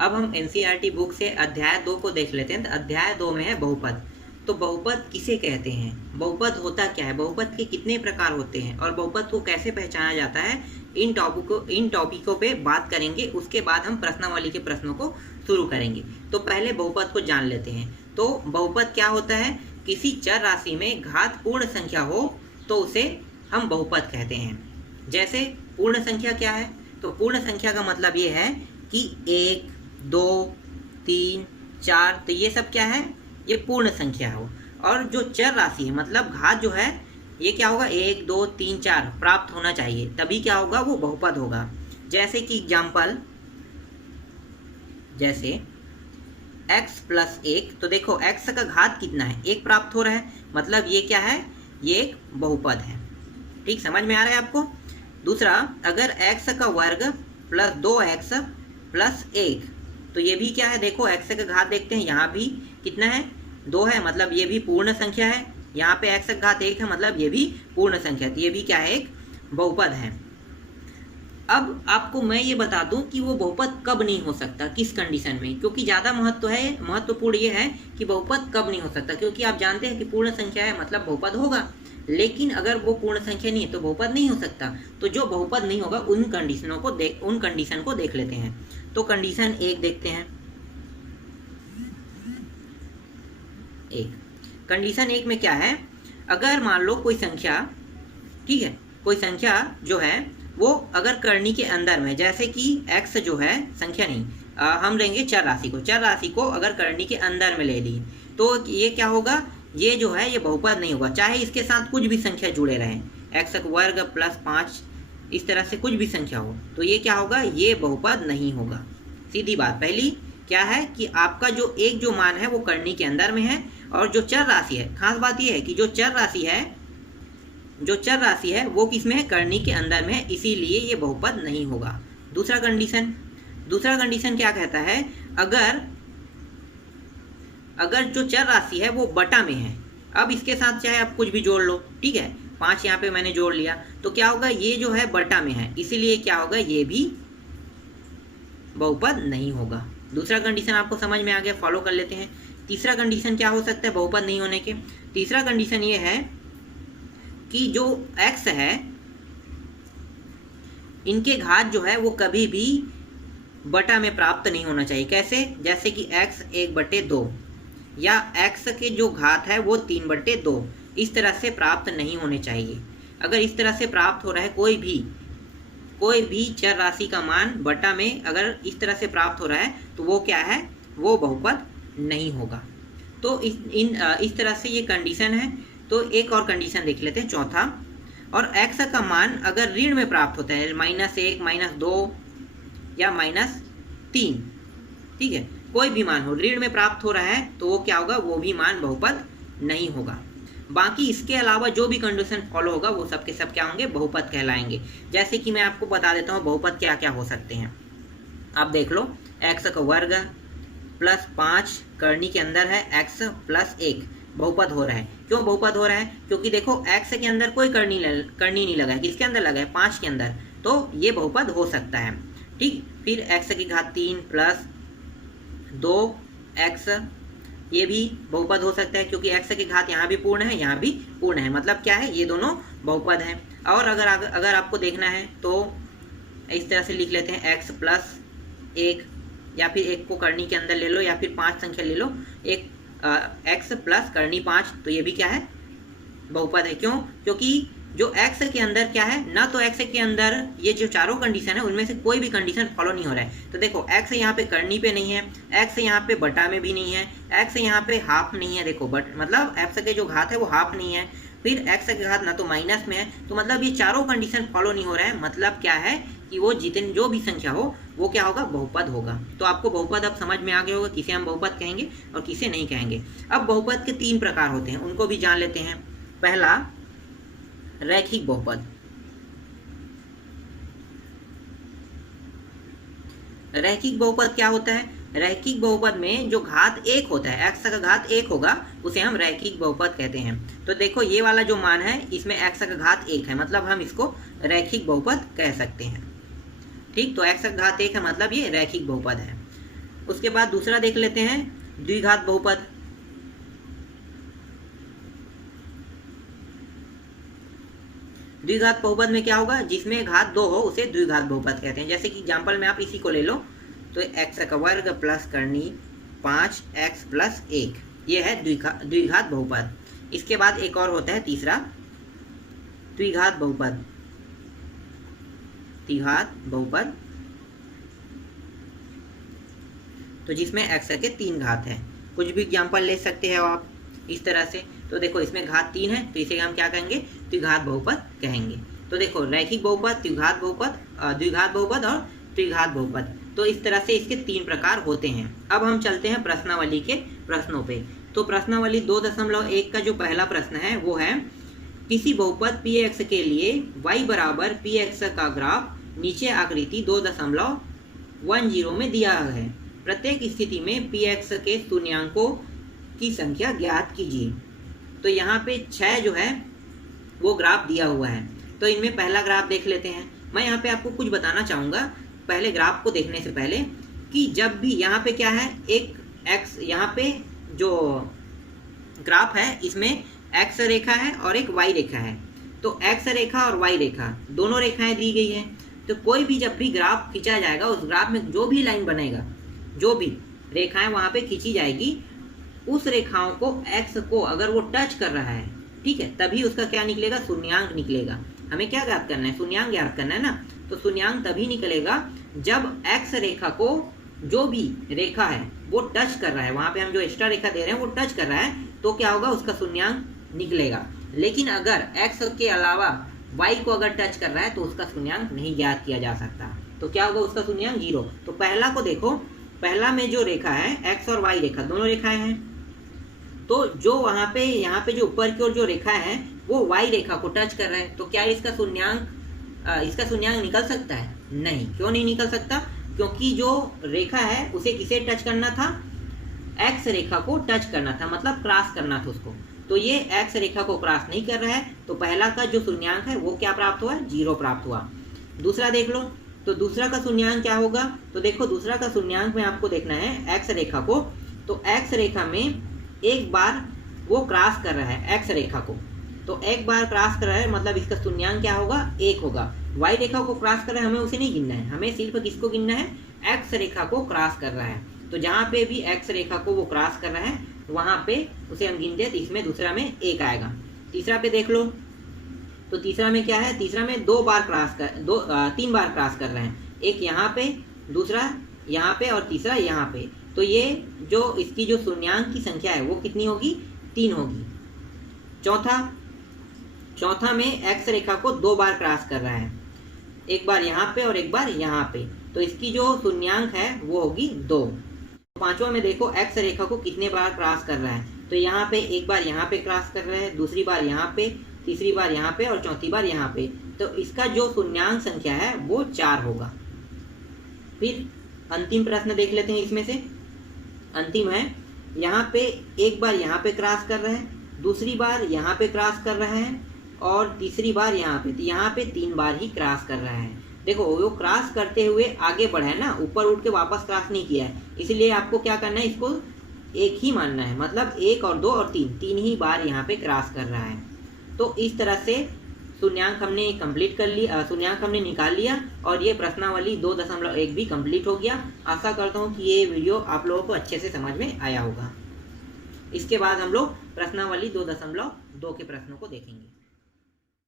अब हम NCERT book से अध्याय 2 को देख लेते हैं। तो अध्याय 2 में है बहुपद। तो बहुपद किसे कहते हैं, बहुपद होता क्या है, बहुपद के कितने प्रकार होते हैं और बहुपद को कैसे पहचाना जाता है, इन टॉपिकों पे बात करेंगे। उसके बाद हम प्रश्नावली के प्रश्नों को शुरू करेंगे। तो पहले बहुपद को जान लेते हैं। तो बहुपद क्या होता है, किसी चर राशि में घात पूर्ण संख्या हो तो उसे हम बहुपद कहते हैं। जैसे पूर्ण संख्या क्या है, तो पूर्ण संख्या का मतलब ये है कि 1, 2, 3, 4, तो ये सब क्या है, ये पूर्ण संख्या हो। और जो चर राशि है मतलब घात जो है ये क्या होगा, 1, 2, 3, 4 प्राप्त होना चाहिए, तभी क्या होगा, वो बहुपद होगा। जैसे कि एग्जाम्पल, जैसे x प्लस 1, तो देखो x का घात कितना है, 1 प्राप्त हो रहा है, मतलब ये क्या है, ये एक बहुपद है। ठीक, समझ में आ रहा है आपको। दूसरा, अगर x का वर्ग प्लस 2x प्लस 1, तो ये भी क्या है, देखो x का घात देखते हैं, यहाँ भी कितना है, 2 है, मतलब ये भी पूर्ण संख्या है। यहाँ पे x का घात 1 है, मतलब ये भी पूर्ण संख्या है, तो ये भी क्या है, एक बहुपद है। अब आपको मैं ये बता दूं कि वो बहुपद कब नहीं हो सकता, किस कंडीशन में, क्योंकि ज़्यादा महत्वपूर्ण ये है कि बहुपद कब नहीं हो सकता, क्योंकि आप जानते हैं कि पूर्ण संख्या है मतलब बहुपद होगा, लेकिन अगर वो पूर्ण संख्या नहीं है तो बहुपद नहीं हो सकता। तो जो बहुपद नहीं होगा उन कंडीशन को देख लेते हैं। तो कंडीशन 1 देखते हैं। कंडीशन 1 में क्या है, अगर मान लो कोई संख्या, ठीक है, कोई संख्या जो है वो अगर करनी के अंदर में, जैसे कि x जो है संख्या नहीं, हम लेंगे चर राशि को अगर करनी के अंदर में ले ली, तो ये क्या होगा, ये जो है ये बहुपद नहीं होगा, चाहे इसके साथ कुछ भी संख्या जुड़े रहें, x वर्ग प्लस 5 इस तरह से कुछ भी संख्या हो, तो ये क्या होगा, ये बहुपद नहीं होगा। सीधी बात। पहली क्या है कि आपका जो एक जो मान है वो करनी के अंदर में है, और जो चर राशि है, खास बात ये है कि जो चर राशि है वो किस में है, करनी के अंदर में है, इसीलिए ये बहुपद नहीं होगा। दूसरा कंडीशन क्या कहता है, अगर जो चर राशि है वो बटा में है, अब इसके साथ चाहे आप कुछ भी जोड़ लो, ठीक है, 5 यहाँ पे मैंने जोड़ लिया, तो क्या होगा, ये जो है बटा में है, इसीलिए क्या होगा, ये भी बहुपद नहीं होगा। दूसरा कंडीशन आपको समझ में आ गया, फॉलो कर लेते हैं। तीसरा कंडीशन क्या हो सकता है बहुपद नहीं होने के, तीसरा कंडीशन ये है कि जो x है इनके घात जो है वो कभी भी बटा में प्राप्त नहीं होना चाहिए। कैसे, जैसे कि x 1/2 या x के जो घात है वो 3/2, इस तरह से प्राप्त नहीं होने चाहिए। अगर इस तरह से प्राप्त हो रहा है कोई भी चर राशि का मान बटा में अगर इस तरह से प्राप्त हो रहा है तो वो क्या है, वो बहुपद नहीं होगा। तो इस तरह से ये कंडीशन है। तो एक और कंडीशन देख लेते हैं, चौथा, और x का मान अगर ऋण में प्राप्त होता है, -1, -2 या -3, ठीक है, कोई भी मान हो ऋण में प्राप्त हो रहा है तो वो क्या होगा, वो भी मान बहुपद नहीं होगा। बाकी इसके अलावा जो भी कंडीशन फॉलो होगा वो सब के सब क्या होंगे, बहुपद कहलाएंगे। जैसे कि मैं आपको बता देता हूँ बहुपद क्या क्या हो सकते हैं। आप देख लो, x का वर्ग प्लस 5 करनी के अंदर है, x प्लस 1 बहुपद हो रहा है। क्यों बहुपद हो रहा है, क्योंकि देखो x के अंदर कोई करनी नहीं लगा है, किसके अंदर लगा है, 5 के अंदर, तो ये बहुपद हो सकता है। ठीक, फिर x की घात 3 प्लस 2x, ये भी बहुपद हो सकता है, क्योंकि x की घात यहाँ भी पूर्ण है, यहाँ भी पूर्ण है, मतलब क्या है, ये दोनों बहुपद हैं। और अगर आपको देखना है तो इस तरह से लिख लेते हैं, x प्लस 1, या फिर 1 को करनी के अंदर ले लो, या फिर 5 संख्या ले लो, एक x प्लस करनी 5, तो ये भी क्या है, बहुपद है। क्यों, क्योंकि जो x के अंदर क्या है ना, तो x के अंदर ये जो चारों कंडीशन है उनमें से कोई भी कंडीशन फॉलो नहीं हो रहा है। तो देखो x यहाँ पे करनी पे नहीं है, x यहाँ पे बटा में भी नहीं है, x यहाँ पे हाफ नहीं है, देखो बट मतलब x के जो घात है वो हाफ नहीं है, फिर x के घात ना तो माइनस में है, तो मतलब ये चारों कंडीशन फॉलो नहीं हो रहा है। मतलब क्या है कि वो जो भी संख्या हो वो क्या होगा, बहुपद होगा। तो आपको बहुपद अब समझ में आ गया होगा किसे हम बहुपद कहेंगे और किसे नहीं कहेंगे। अब बहुपद के 3 प्रकार होते हैं, उनको भी जान लेते हैं। पहला, रैखिक बहुपद। रैखिक बहुपद क्या होता है, रैखिक बहुपद में जो घात 1 होता है, x का घात 1 होगा, उसे हम रैखिक बहुपद कहते हैं। तो देखो ये वाला जो मान है इसमें x का घात 1 है, मतलब हम इसको रैखिक बहुपद कह सकते हैं। ठीक, तो x का घात 1 है, मतलब ये रैखिक बहुपद है। उसके बाद दूसरा देख लेते हैं, द्विघात बहुपद। द्विघात बहुपद में क्या होगा, जिसमें घात 2 हो उसे द्विघात बहुपद कहते हैं। जैसे कि एग्जाम्पल में आप इसी को ले लो, तो x का वर्ग प्लस करनी 5x प्लस 1, ये है द्विघात बहुपद। इसके बाद एक और होता है तीसरा, त्रिघात बहुपद। त्रिघात बहुपद तो जिसमें x के 3 घात है। कुछ भी एग्जाम्पल ले सकते हैं आप इस तरह से। तो देखो इसमें घात 3 है, तो इसे हम क्या कहेंगे, द्विघात बहुपद कहेंगे। तो देखो रैखिक बहुपद, द्विघात बहुपद, द्विघात बहुपद और त्रिघात बहुपद, तो इस तरह से इसके 3 प्रकार होते हैं। अब हम चलते हैं प्रश्नावली के प्रश्नों पे। तो प्रश्नावली 2.1 का जो पहला प्रश्न है वो है, किसी बहुपद px के लिए y बराबर px का ग्राफ नीचे आकृति 2.10 में दिया है। प्रत्येक स्थिति में px के शून्याङ्कों की संख्या ज्ञात कीजिए। तो यहाँ पे 6 जो है वो ग्राफ दिया हुआ है। तो इनमें पहला ग्राफ देख लेते हैं। मैं यहाँ पे आपको कुछ बताना चाहूँगा पहले ग्राफ को देखने से पहले, कि जब भी यहाँ पे क्या है, एक x, यहाँ पे जो ग्राफ है इसमें x रेखा है और एक y रेखा है। तो x रेखा और y रेखा दोनों रेखाएं दी गई है। तो कोई भी जब भी ग्राफ खींचा जाएगा, उस ग्राफ में जो भी लाइन बनेगा, जो भी रेखाएं वहाँ पे खींची जाएगी, उस रेखाओं को x को अगर वो टच कर रहा है, ठीक है, तभी उसका क्या निकलेगा, शून्याङ्क निकलेगा। हमें क्या ज्ञात करना है, शून्याङ्क ज्ञात करना है ना। तो शून्याङ्क तभी निकलेगा जब x रेखा को जो भी रेखा है वो टच कर रहा है, वहाँ पे हम जो एक्स्ट्रा रेखा दे रहे हैं वो टच कर रहा है, तो क्या होगा, उसका शून्याङ्क निकलेगा। लेकिन अगर x के अलावा y को अगर टच कर रहा है तो उसका शून्याङ्क नहीं ज्ञात किया जा सकता। तो क्या होगा, उसका शून्याङ्क 0। तो पहला को देखो, पहला में जो रेखा है x और y रेखा दोनों रेखाएं हैं। तो जो वहाँ पे यहाँ पे जो ऊपर की ओर जो रेखा है वो y रेखा को टच कर रहा है। तो क्या इसका शून्याङ्क निकल सकता है? नहीं। क्यों नहीं निकल सकता? क्योंकि जो रेखा है उसे किसे टच करना था, x रेखा को टच करना था, मतलब क्रॉस करना था उसको। तो ये x रेखा को क्रॉस नहीं कर रहा है, तो पहला का जो शून्याङ्क है वो क्या प्राप्त हुआ, 0 प्राप्त हुआ। दूसरा देख लो, तो दूसरा का शून्याङ्क क्या होगा, तो देखो दूसरा का शून्याङ्क में आपको देखना है x रेखा को। तो x रेखा में एक बार वो क्रॉस कर रहा है x रेखा को, तो एक बार क्रॉस कर रहा है, मतलब इसका शून्याङ्क क्या होगा, 1 होगा। y रेखा को क्रॉस कर रहा है, हमें उसे नहीं गिनना है, हमें सिर्फ किसको गिनना है, x रेखा को क्रॉस कर रहा है। तो जहाँ पे भी x रेखा को वो क्रॉस कर रहा है वहाँ पे उसे हम गिन दें, तो इसमें दूसरा में 1 आएगा। तीसरा पे देख लो, तो तीसरा में क्या है, तीसरा में 3 बार क्रॉस कर रहे हैं, एक यहाँ पे, दूसरा यहाँ पे और तीसरा यहाँ पे। तो ये जो इसकी जो शून्याङ्क की संख्या है वो कितनी होगी, 3 होगी। चौथा में x रेखा को 2 बार क्रॉस कर रहा है, एक बार यहाँ पे और एक बार यहाँ पे, तो इसकी जो शून्याङ्क है वो होगी 2। पांचवा में देखो x रेखा को कितने बार क्रॉस कर रहा है, तो यहाँ पे एक बार यहाँ पे क्रॉस कर रहा है, दूसरी बार यहाँ पे, तीसरी बार यहाँ पे और चौथी बार यहाँ पे। तो इसका जो शून्याङ्क संख्या है वो 4 होगा। फिर अंतिम प्रश्न देख लेते हैं। इसमें से अंतिम है, यहाँ पे एक बार यहाँ पे क्रॉस कर रहा है, दूसरी बार यहाँ पे क्रॉस कर रहा है और तीसरी बार यहाँ पे, तो यहाँ पे 3 बार ही क्रॉस कर रहा है। देखो वो क्रॉस करते हुए आगे बढ़ा है ना, ऊपर उठ के वापस क्रॉस नहीं किया है, इसलिए आपको क्या करना है, इसको 1 ही मानना है, मतलब 1 और 2 और 3 ही बार यहाँ पे क्रॉस कर रहा है। तो इस तरह से शून्याङ्क हमने कंप्लीट कर लिया, शून्याङ्क हमने निकाल लिया और ये प्रश्नावली 2.1 भी कंप्लीट हो गया। आशा करता हूँ कि ये वीडियो आप लोगों को अच्छे से समझ में आया होगा। इसके बाद हम लोग प्रश्नावली 2.2 के प्रश्नों को देखेंगे।